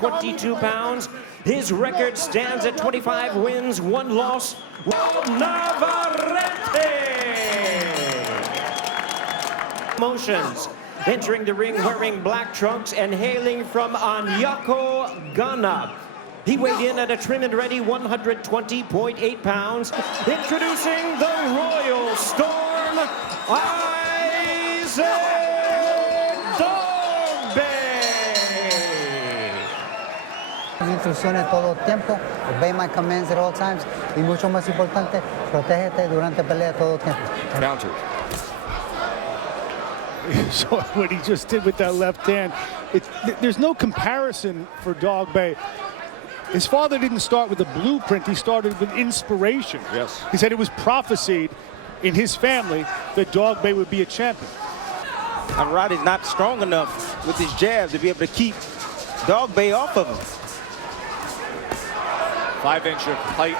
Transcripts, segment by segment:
22 pounds. His record stands at 25 wins, 1 loss. Navarrete! Motions. Entering the ring wearing black trunks and hailing from Anyako, Ghana. He weighed in at a trim and ready 120.8 pounds. Introducing the Royal Storm, Isaac Dogboe. Instrucciones todo el tiempo, obey my commands at all times, y mucho más importante, protégete durante pelea todo el tiempo. Counter. So what he just did with that left hand, there's no comparison for Dogboe. His father didn't start with a blueprint, he started with inspiration. Yes. He said it was prophesied in his family that Dogboe would be a champion. Andrade's not strong enough with his jabs to be able to keep Dogboe off of him. 5-inch of height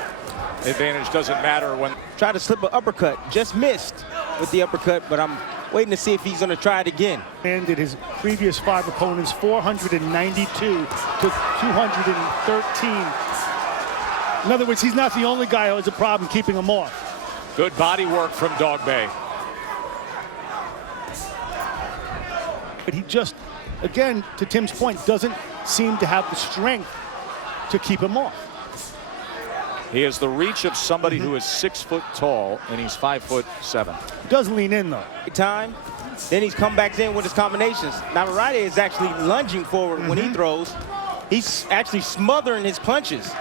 advantage doesn't matter when. Tried to slip an uppercut, just missed with the uppercut, but I'm waiting to see if he's going to try it again. Ended his previous 5 opponents 492 to 213. In other words, he's not the only guy who has a problem keeping him off. Good body work from Dogboe. But he just, again, to Tim's point, doesn't seem to have the strength to keep him off. He has the reach of somebody who is 6 foot tall, and he's 5'7". Does lean in though. Time, then he's come back in with his combinations. Navarrete is actually lunging forward when he throws. He's actually smothering his punches.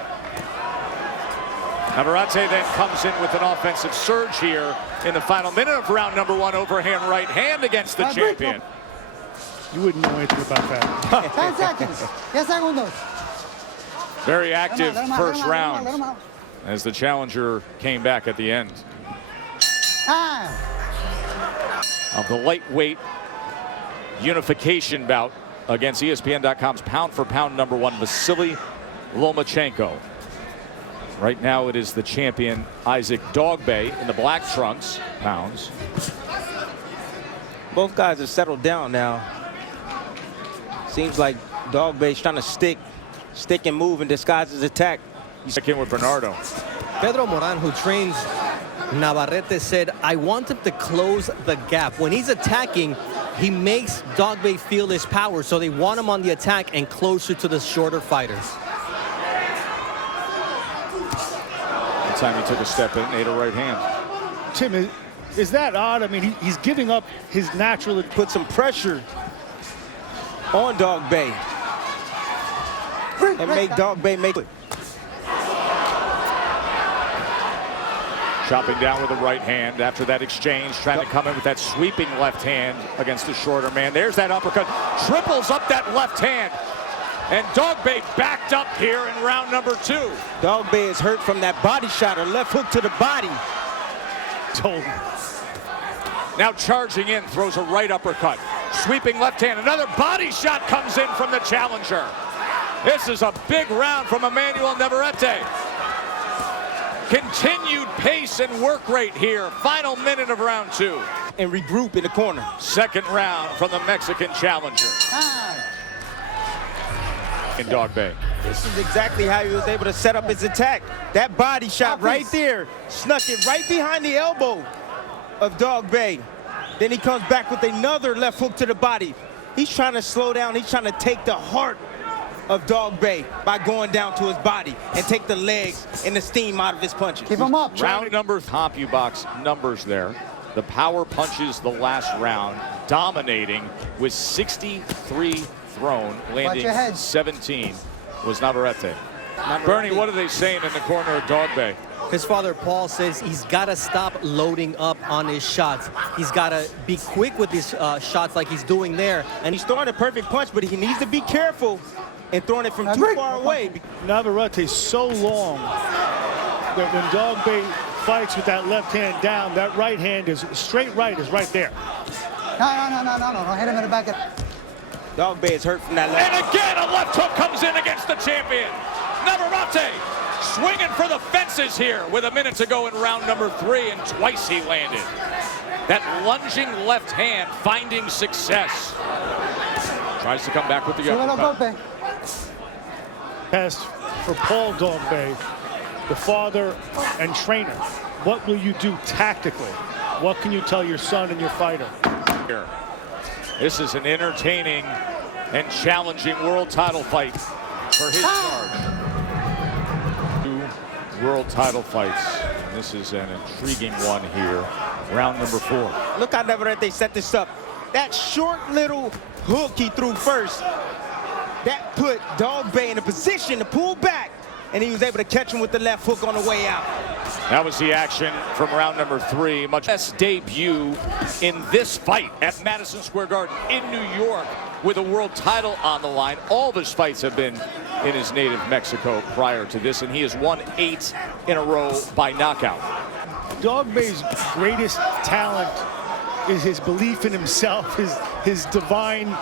Navarrete then comes in with an offensive surge here in the final minute of round number 1. Overhand right hand against the champion. You wouldn't know anything about that. 10 seconds, 10 segundos. Very active Let him out, first let him out, round let him out. as the challenger came back at the end of the lightweight unification bout against ESPN.com's pound-for-pound #1, Vasily Lomachenko. Right now it is the champion Isaac Dogboe in the black trunks, pounds. Both guys have settled down now. Seems like Dogboe's trying to stick and move and disguise his attack. He's back in with Bernardo. Pedro Moran, who trains Navarrete, said, I want him to close the gap. When he's attacking, he makes Dogboe feel his power, so they want him on the attack and closer to the shorter fighters. The time he took a step in, ate a right hand. Tim, is that odd? I mean, he's giving up his natural. Put some pressure on Dogboe and make Dogboe make it. Chopping down with the right hand after that exchange, trying to come in with that sweeping left hand against the shorter man. There's that uppercut, triples up that left hand. And Dogboe backed up here in round number 2. Dogboe is hurt from that body shot, or left hook to the body. Now charging in, throws a right uppercut. Sweeping left hand, another body shot comes in from the challenger. This is a big round from Emanuel Navarrete. Continued pace and work rate here. Final minute of round 2. And regroup in the corner. Second round from the Mexican challenger. In Dogboe. This is exactly how he was able to set up his attack. That body shot right there, snuck it right behind the elbow of Dogboe. Then he comes back with another left hook to the body. He's trying to slow down. He's trying to take the heart of Dogboe by going down to his body and take the legs and the steam out of his punches. Keep him up. Round number, CompuBox numbers there. The power punches the last round, dominating with 63 thrown, landing 17 was Navarrete. Bernie, what are they saying in the corner of Dogboe? His father, Paul, says he's got to stop loading up on his shots. He's got to be quick with his shots like he's doing there. And he's throwing a perfect punch, but he needs to be careful and throwing it from too far away. Navarrete's so long that when Dogboe fights with that left hand down, that right hand is straight right is right there. No, hit him in the back. Dogboe is hurt from that left. And again, a left hook comes in against the champion. Navarrete swinging for the fences here with a minute to go in round number 3, and twice he landed. That lunging left hand finding success. Tries to come back with the uppercut. Test for Paul Dogboe, the father and trainer. What will you do tactically? What can you tell your son and your fighter? This is an entertaining and challenging world title fight for his charge. 2 world title fights. And this is an intriguing one here. Round number 4. Look how Navarrete set this up. That short little hook he threw first, that put Dogboe in a position to pull back, and he was able to catch him with the left hook on the way out. That was the action from round number 3. Much best debut in this fight at Madison Square Garden in New York with a world title on the line. All of his fights have been in his native Mexico prior to this, and he has won 8 in a row by knockout. Dogboe's greatest talent is his belief in himself, his divine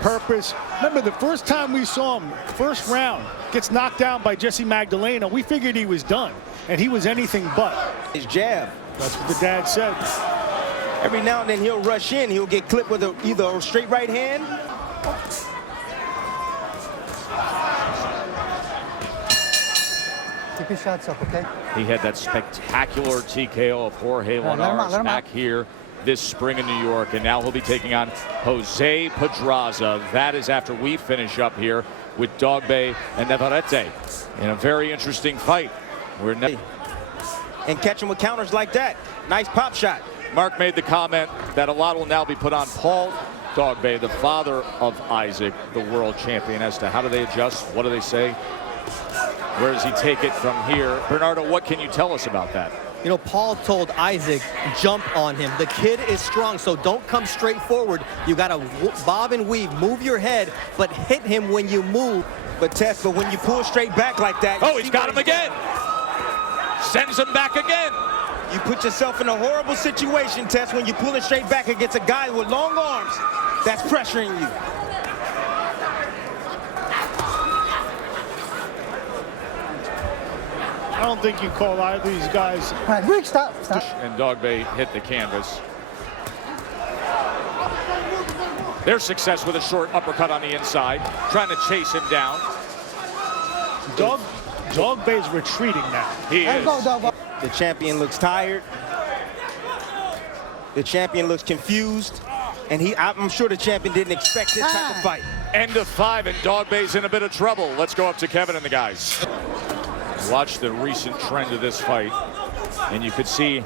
purpose. Remember, the first time we saw him, first round, gets knocked down by Jesse Magdaleno, we figured he was done, and he was anything but. His jab. That's what the dad said. Every now and then he'll rush in, he'll get clipped with either a straight right hand. Keep your shots up, okay? He had that spectacular TKO of Jorge Linares back here this spring in New York, and now he'll be taking on Jose Pedraza. That is after we finish up here with Dogboe and Navarrete in a very interesting fight. And catch him with counters like that. Nice pop shot. Mark made the comment that a lot will now be put on Paul Dogboe, the father of Isaac, the world champion, as to how do they adjust, what do they say, where does he take it from here. Bernardo, what can you tell us about that? You know, Paul told Isaac, jump on him. The kid is strong, so don't come straight forward. You got to bob and weave, move your head, but hit him when you move. But Tess, but when you pull straight back like that. Oh, he's got him again. Sends him back again. You put yourself in a horrible situation, Tess, when you pull it straight back against a guy with long arms that's pressuring you. I don't think you call either of these guys. All right, Rick, stop. And Dogboe hit the canvas. Their success with a short uppercut on the inside, trying to chase him down. Dogboe's retreating now. He is. The champion looks tired. The champion looks confused. And I'm sure the champion didn't expect this type of fight. End of 5, and Dogboe's in a bit of trouble. Let's go up to Kevin and the guys. Watch the recent trend of this fight, and you could see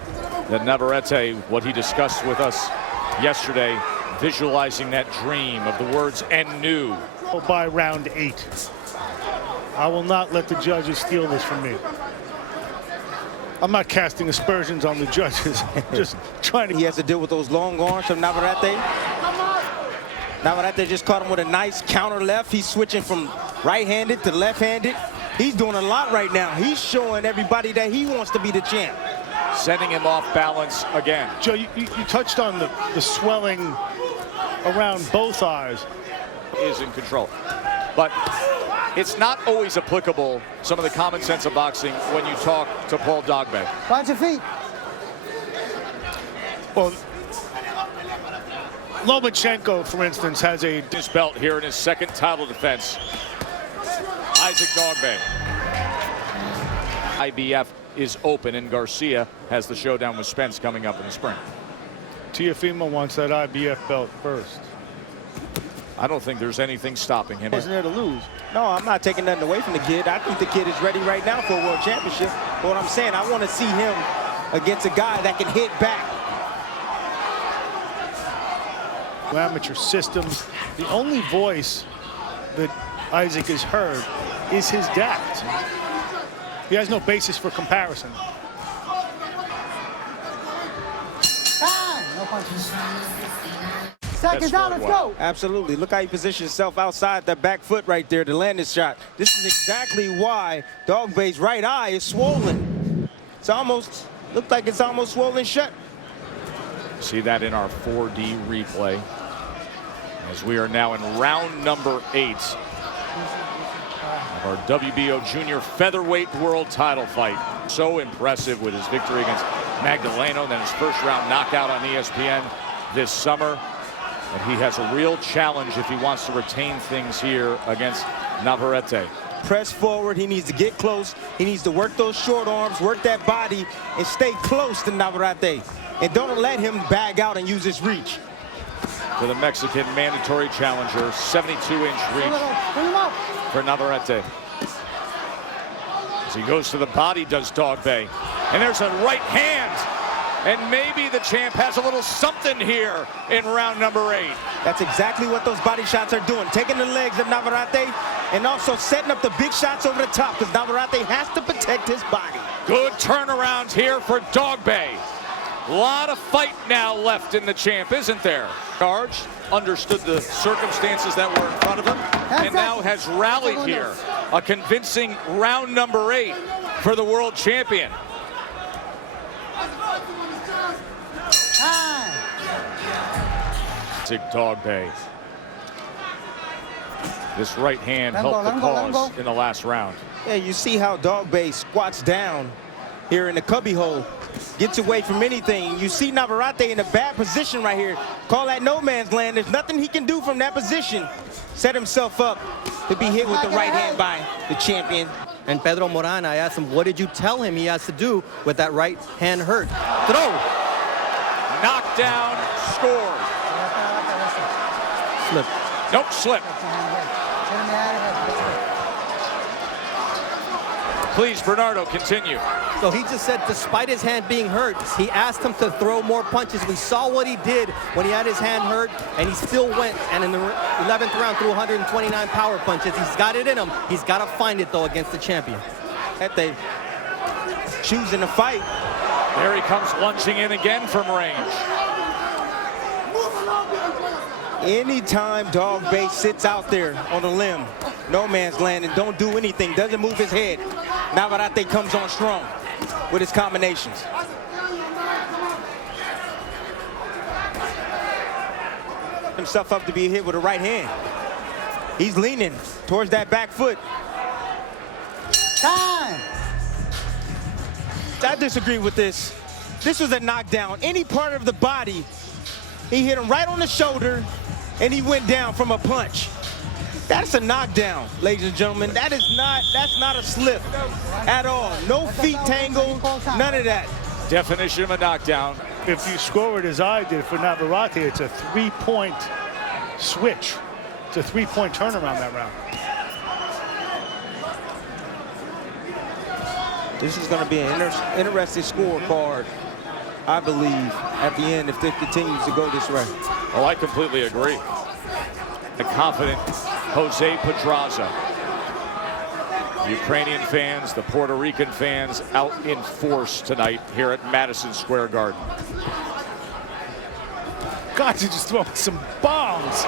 that Navarrete, what he discussed with us yesterday, visualizing that dream of the words "and new." By round 8. I will not let the judges steal this from me. I'm not casting aspersions on the judges. Just trying to. He has to deal with those long arms from Navarrete. Navarrete just caught him with a nice counter left. He's switching from right-handed to left-handed. He's doing a lot right now. He's showing everybody that he wants to be the champ. Sending him off balance again. Joe, you touched on the swelling around both eyes. Is in control. But it's not always applicable, some of the common sense of boxing, when you talk to Paul Dogboe. Watch your feet. Well, Lomachenko, for instance, has a belt here in his second title defense. Isaac Dogboe. IBF is open, and Garcia has the showdown with Spence coming up in the spring. Teofimo wants that IBF belt first. I don't think there's anything stopping him. Isn't there to lose? No, I'm not taking nothing away from the kid. I think the kid is ready right now for a world championship. But what I'm saying, I want to see him against a guy that can hit back. Amateur systems. The only voice that Isaac has heard is his dad's. He has no basis for comparison. No punches. Seconds out, let's go. Absolutely. Look how he positions himself outside that back foot right there to land this shot. This is exactly why Dogboe's right eye is swollen. It's almost, looked like it's almost swollen shut. See that in our 4D replay. As we are now in round number 8 of our WBO Junior Featherweight World Title fight. So impressive with his victory against Magdaleno, then his first round knockout on ESPN this summer. And he has a real challenge if he wants to retain things here against Navarrete. press forward. He needs to get close. He needs to work those short arms, work that body, and stay close to Navarrete. And don't let him bag out and use his reach. For the Mexican mandatory challenger, 72-inch reach for Navarrete. As he goes to the body, does Dogboe. And there's a right hand. And maybe the champ has a little something here in round number 8. That's exactly what those body shots are doing. Taking the legs of Navarrete and also setting up the big shots over the top, because Navarrete has to protect his body. Good turnarounds here for Dogboe. A lot of fight now left in the champ, isn't there? Charged, understood the circumstances that were in front of him, and now has rallied here. A convincing round number 8 for the world champion. Dogboe. This right hand helped the cause in the last round. Yeah, you see how Dogboe squats down here in the cubby hole, gets away from anything. You see Navarrete in a bad position right here. Call that no man's land. There's nothing he can do from that position. Set himself up to be hit with the right hand by the champion. And Pedro Moran, I asked him, what did you tell him he has to do with that right hand hurt? Throw. Knockdown, scored. Slip. Nope, slip. Please, Bernardo, continue. So he just said, despite his hand being hurt, he asked him to throw more punches. We saw what he did when he had his hand hurt, and he still went. And in the 11th round, threw 129 power punches. He's got it in him. He's got to find it, though, against the champion. That they choosing to fight. There he comes lunging in again from range. Anytime Dogboe sits out there on the limb, no man's land, and don't do anything, doesn't move his head, Navarrete comes on strong with his combinations. Himself up to be hit with a right hand. He's leaning towards that back foot. Time! I disagree with this. This was a knockdown. Any part of the body, he hit him right on the shoulder, and he went down from a punch. That's a knockdown, ladies and gentlemen. That's not a slip at all. No feet tangle, none of that. Definition of a knockdown. If you score it as I did for Navarrete, it's a 3-point switch. It's a 3-point turnaround that round. This is going to be an interesting scorecard, I believe, at the end if it continues to go this way. Oh, I completely agree. The confident Jose Pedraza. Ukrainian fans, the Puerto Rican fans out in force tonight here at Madison Square Garden. Guys are just throwing some bombs.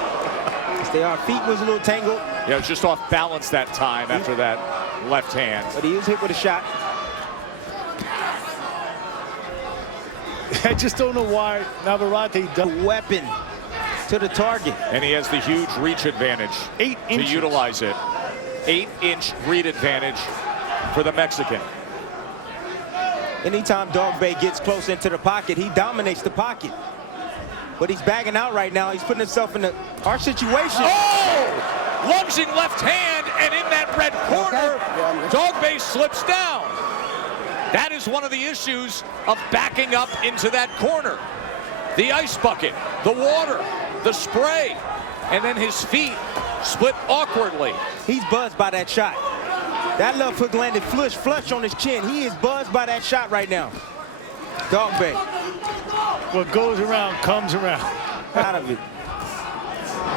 Their feet was a little tangled. Yeah, it was just off balance that time after that left hand. But he was hit with a shot. I just don't know why Navarrete does. Weapon to the target. And he has the huge reach advantage 8 to inches. utilize it. 8-inch reach advantage for the Mexican. Anytime Dogboe gets close into the pocket, he dominates the pocket. But he's bagging out right now. He's putting himself in a hard situation. Oh! Lunging left hand, and in that red corner, Dogboe slips down. That is one of the issues of backing up into that corner. The ice bucket, the water, the spray, and then his feet split awkwardly. He's buzzed by that shot. That left hook landed flush on his chin. He is buzzed by that shot right now. Dogboe. What goes around comes around. Out of it.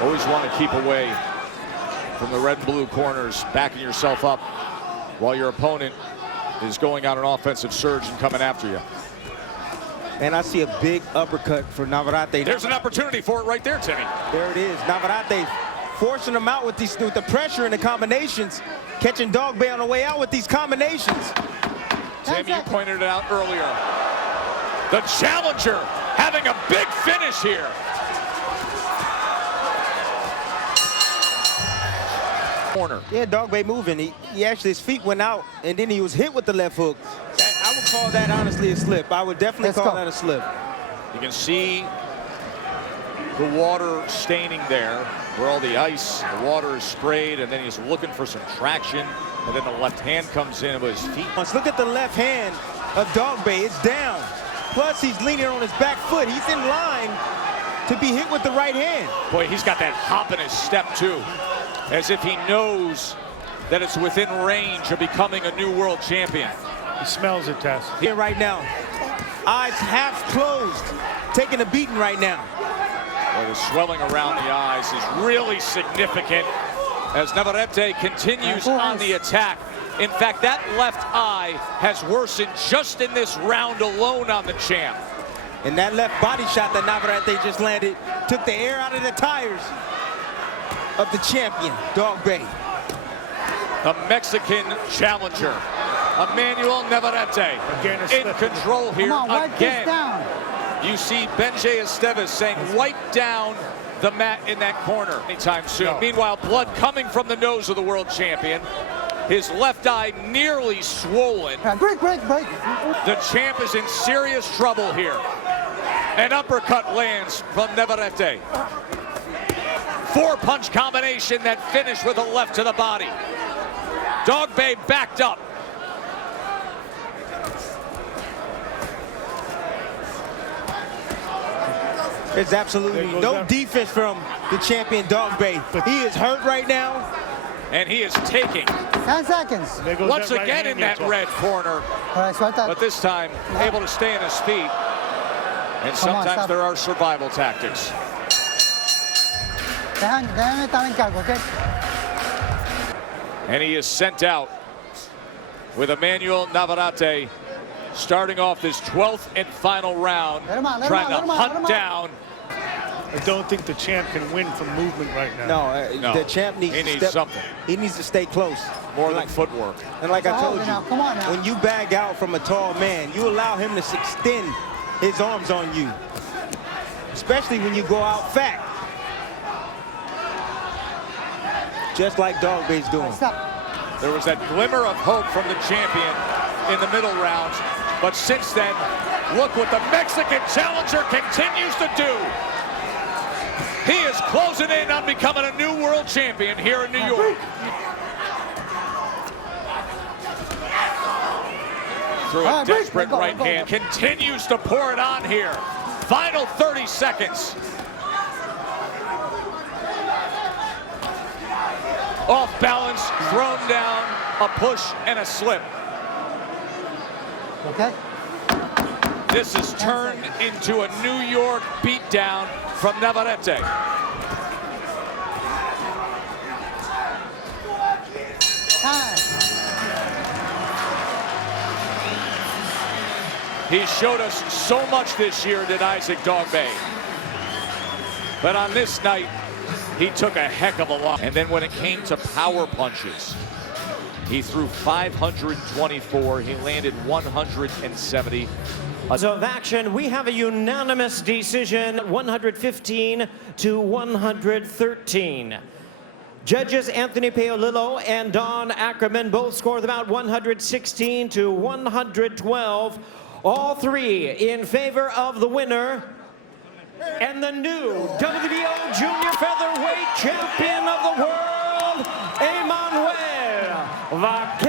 Always want to keep away from the red and blue corners, backing yourself up while your opponent is going on an offensive surge and coming after you. And I see a big uppercut for Navarrete. There's an opportunity for it right there, Timmy. There it is. Navarrete forcing him out with the pressure and the combinations, catching Dogboe on the way out with these combinations. Tim, you pointed it out earlier. The challenger having a big finish here. Corner. Yeah, Dogboe moving. He actually, his feet went out, and then he was hit with the left hook. I would call that honestly a slip. I would definitely call that a slip. You can see the water staining there. where all the ice, the water is sprayed, and then he's looking for some traction, and then the left hand comes in with his feet. Let's look at the left hand of Dogboe. It's down. Plus, he's leaning on his back foot. He's in line to be hit with the right hand. Boy, he's got that hop in his step, too, as if he knows that it's within range of becoming a new world champion. He smells it, Tess. Here right now. Eyes half closed. Taking a beating right now. Well, the swelling around the eyes is really significant as Navarrete continues on the attack. In fact, that left eye has worsened just in this round alone on the champ. And that left body shot that Navarrete just landed took the air out of the tires of the champion, Dogboe. The Mexican challenger, Emanuel Navarrete, in control here again. You see Benjay Esteves saying, wipe down the mat in that corner anytime soon. No. Meanwhile, blood coming from the nose of the world champion. His left eye nearly swollen. Break. The champ is in serious trouble here. An uppercut lands from Navarrete. 4-punch combination that finished with a left to the body. Dogboe backed up. There's absolutely no defense from the champion Dogboe. He is hurt right now. And he is taking 10 seconds. Once again in that red corner. But this time able to stay on his feet. And sometimes there are survival tactics. And he is sent out with Emanuel Navarrete starting off this 12th and final round, trying to hunt down. I don't think the champ can win from movement right now. No, the champ needs something. He needs to stay close. More than footwork. And like I told you, when you bag out from a tall man, you allow him to extend his arms on you, especially when you go out fat. Just like Dogboe's doing. There was that glimmer of hope from the champion in the middle rounds, but since then, look what the Mexican challenger continues to do. He is closing in on becoming a new world champion here in New York. Through a desperate right hand, continues to pour it on here. Final 30 seconds. Off balance, thrown down, a push and a slip. Okay. This is turned into a New York beatdown from Navarrete. He showed us so much this year, did Isaac Dogboe. But on this night, he took a heck of a lot. And then when it came to power punches, he threw 524. He landed 170. Of action, we have a unanimous decision, 115 to 113. Judges Anthony Paolillo and Don Ackerman both scored about 116 to 112. All three in favor of the winner and the new WBO Junior Featherweight Champion of the World, Emanuel Navarrete.